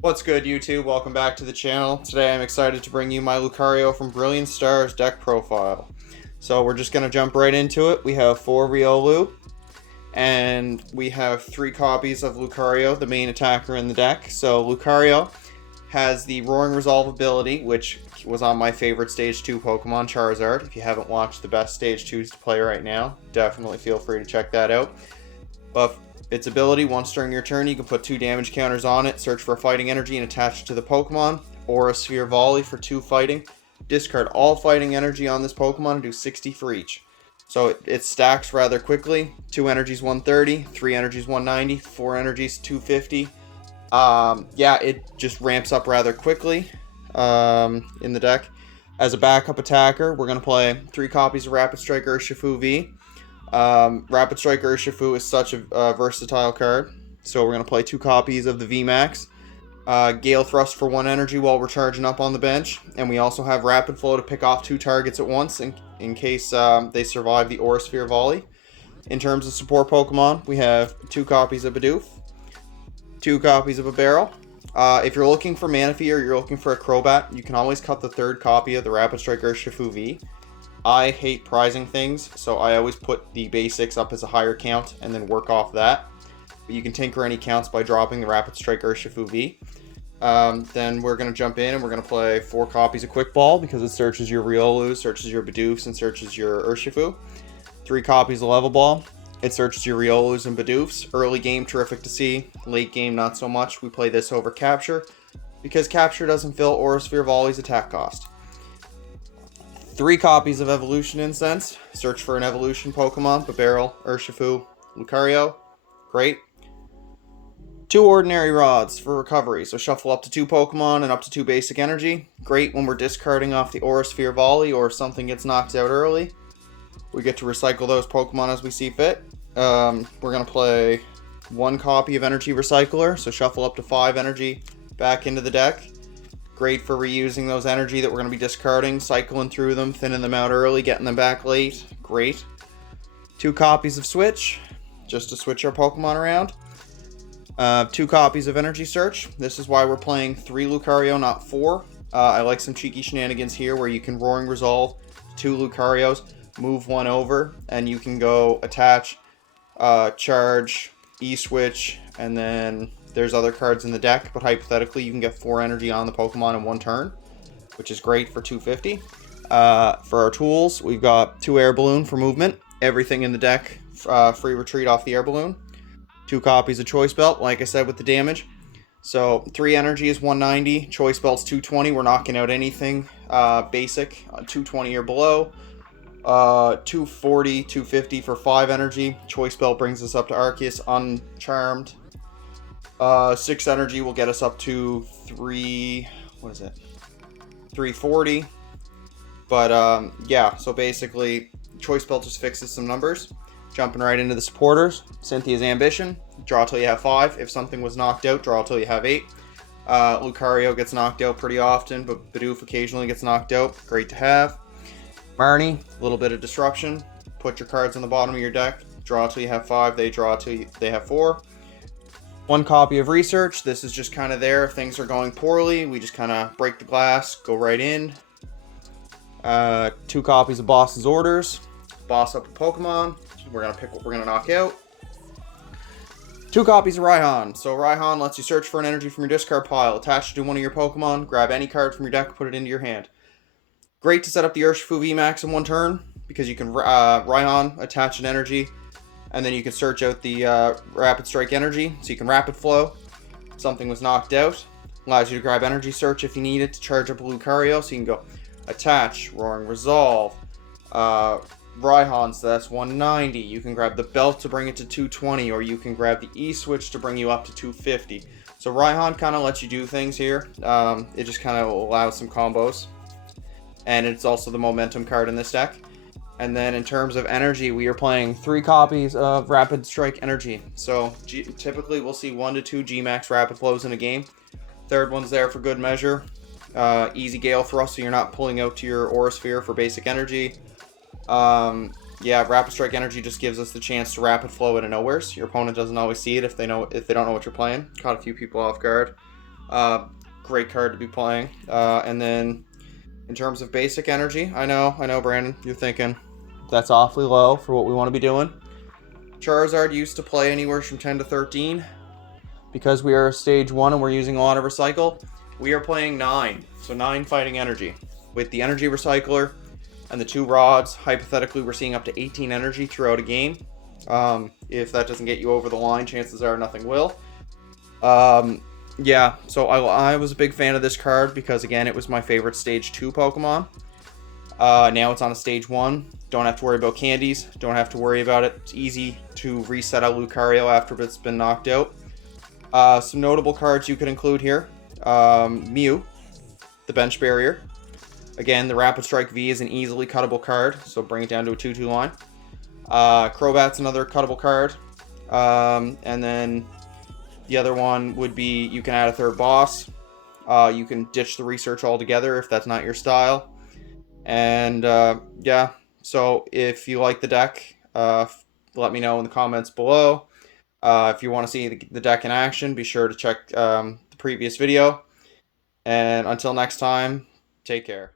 What's good, YouTube? Welcome back to the channel. Today I'm excited to bring you my Lucario from Brilliant Stars deck profile. So we're just going to jump right into it. We have 4 Riolu, and we have 3 copies of Lucario, the main attacker in the deck. So Lucario has the Roaring Resolve ability, which was on my favorite Stage 2 Pokemon, Charizard. If you haven't watched the best Stage 2s to play right now, definitely feel free to check that out. But its ability, once during your turn, you can put 2 damage counters on it, search for fighting energy and attach it to the Pokemon, or a Sphere Volley for 2 fighting. Discard all fighting energy on this Pokemon and do 60 for each. So it stacks rather quickly. 2 energies 130, 3 energies 190, 4 energies 250. Yeah, it just ramps up rather quickly in the deck. As a backup attacker, we're going to play 3 copies of Rapid Strike Urshifu V. Rapid Strike Urshifu is such a versatile card, so we're going to play 2 copies of the VMAX. Gale Thrust for 1 energy while we're charging up on the bench, and we also have Rapid Flow to pick off 2 targets at once in case they survive the Aura Sphere Volley. In terms of support Pokemon, we have 2 copies of Bidoof, 2 copies of Bibarel. If you're looking for Manaphy or you're looking for a Crobat, you can always cut the 3rd copy of the Rapid Strike Urshifu V. I hate prizing things, so I always put the basics up as a higher count and then work off that. But you can tinker any counts by dropping the Rapid Strike Urshifu V. Then we're going to jump in and we're going to play 4 copies of Quick Ball because it searches your Riolu, searches your Bidoofs, and searches your Urshifu. 3 copies of Level Ball. It searches your Riolus and Bidoofs. Early game, terrific to see. Late game, not so much. We play this over Capture because Capture doesn't fill Aura Sphere Volley's attack cost. 3 copies of Evolution Incense. Search for an evolution Pokemon. Bibarel, Urshifu, Lucario. Great. 2 Ordinary Rods for recovery. So shuffle up to 2 Pokemon and up to 2 basic energy. Great when we're discarding off the Aura Sphere Volley or if something gets knocked out early. We get to recycle those Pokemon as we see fit. We're going to play 1 copy of Energy Recycler. So shuffle up to 5 energy back into the deck. Great for reusing those energy that we're going to be discarding, cycling through them, thinning them out early, getting them back late. Great. 2 copies of Switch, just to switch our Pokemon around. 2 copies of Energy Search. This is why we're playing 3 Lucario, not 4. I like some cheeky shenanigans here where you can Roaring Resolve 2 Lucarios, move 1 over, and you can go attach, charge, E-Switch, and then there's other cards in the deck, but hypothetically you can get 4 energy on the Pokemon in 1 turn, which is great for 250. For our tools, we've got 2 Air Balloon for movement. Everything in the deck, free retreat off the Air Balloon. 2 copies of Choice Belt, like I said, with the damage. So 3 energy is 190, Choice Belt's 220. We're knocking out anything basic, 220 or below. 240, 250 for 5 energy. Choice Belt brings us up to Arceus, Uncharmed. 6 energy will get us up to 340. But yeah, so basically Choice Belt just fixes some numbers. Jumping right into the supporters. Cynthia's Ambition, draw till you have 5. If something was knocked out, draw till you have 8. Lucario gets knocked out pretty often, but Bidoof occasionally gets knocked out. Great to have. Marnie, a little bit of disruption. Put your cards on the bottom of your deck. Draw till you have 5. They draw till they have 4. 1 copy of Research. This is just kind of there if things are going poorly. We just kind of break the glass, go right in. 2 copies of Boss's Orders. Boss up a Pokemon. We're going to pick what we're going to knock out. 2 copies of Raihan. So Raihan lets you search for an energy from your discard pile, attach it to one of your Pokemon, grab any card from your deck, put it into your hand. Great to set up the Urshifu VMAX in 1 turn, because you can Raihan, attach an energy, and then you can search out the Rapid Strike energy, so you can Rapid Flow. If something was knocked out. Allows you to grab Energy Search if you need it to charge up a Lucario, so you can go attach, Roaring Resolve, Raihan, so that's 190. You can grab the Belt to bring it to 220, or you can grab the E-Switch to bring you up to 250. So Raihan kind of lets you do things here. It just kind of allows some combos. And it's also the momentum card in this deck. And then in terms of energy, we are playing 3 copies of Rapid Strike Energy. So typically we'll see 1 to 2 G-Max Rapid Flows in a game. 3rd one's there for good measure. Easy Gale Thrust, so you're not pulling out to your Aura Sphere for basic energy. Yeah, Rapid Strike Energy just gives us the chance to Rapid Flow into nowheres. Your opponent doesn't always see it if they don't know what you're playing. Caught a few people off guard. Great card to be playing. And then in terms of basic energy, I know, Brandon, you're thinking that's awfully low for what we want to be doing. Charizard used to play anywhere from 10 to 13. Because we are stage 1 and we're using a lot of recycle, we are playing 9. So 9 fighting energy. With the Energy Recycler and the 2 rods, hypothetically we're seeing up to 18 energy throughout a game. If that doesn't get you over the line, chances are nothing will. Yeah, so I was a big fan of this card because, again, it was my favorite stage 2 Pokemon. Now it's on a stage 1. Don't have to worry about candies. Don't have to worry about it. It's easy to reset a Lucario after it's been knocked out. Some notable cards you could include here. Mew, the bench barrier. Again, the Rapid Strike V is an easily cuttable card, so bring it down to a 2-2 line. Crobat's another cuttable card. And then the other one would be you can add a 3rd boss. You can ditch the research altogether if that's not your style. And yeah, so if you like the deck, let me know in the comments below. If you want to see the deck in action, be sure to check the previous video. And until next time, take care.